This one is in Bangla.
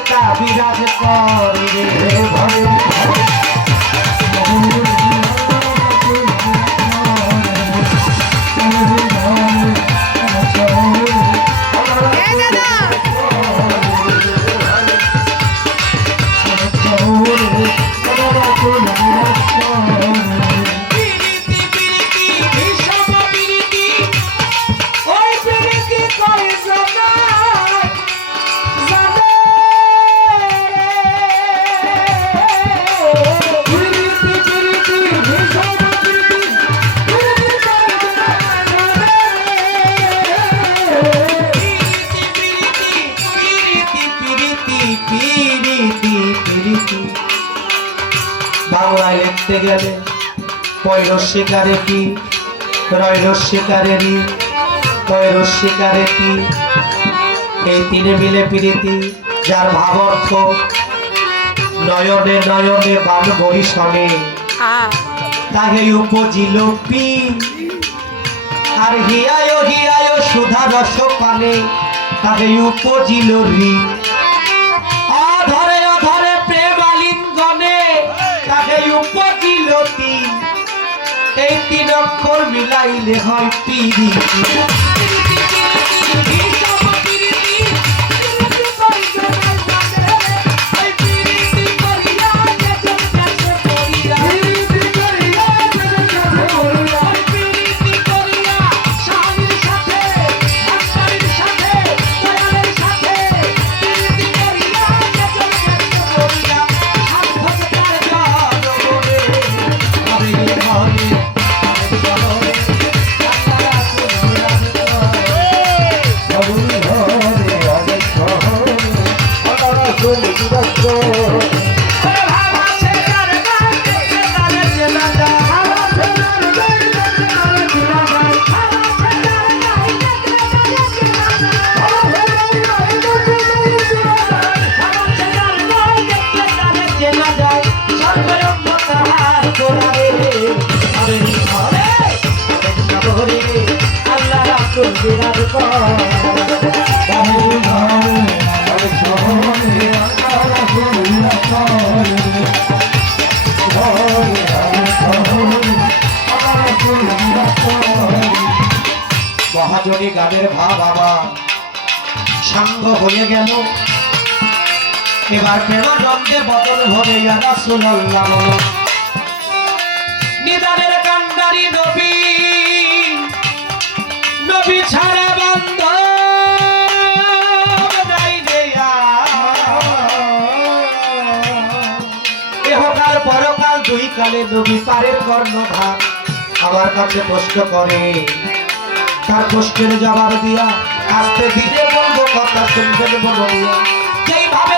দেবতা বিরাজ করে ঘরে বাংলায় লিখতে গেলে পয়রস্বীকারে কি রয়রস্বীকারে রি পয়রস্বীকারে কি এই তিনে মিলে প্রীতি যার ভাব অর্থ নয়নে নয়নে বান বরিশনে তাহে উপজিল পি আর হিয়ায় হিয়ায় সুধা রস পানে তাহে উপজিল রি অধরে অধরে প্রেমালিঙ্গনে তাহে উপজিল তি এই তিন অক্ষর মিলাইলে হয় পিরি মহাজনী গানের ভাব আবার সাঙ্গ হয়ে গেল এবার প্রেমানন্দে বদল হবে ইয়া রাসূলুল্লাহ নিদানের কান্ডারি নবী নবী ছাড়া বন্ধ নাই রে ইহকাল পরকাল দুই কালে নবী পারের কর্ণধার আমার কাছে প্রশ্ন করে তার প্রশ্নের জবাব দিয়া আস্তে ধীরে বলবো কথা শুনবেন বলিয়া যেইভাবে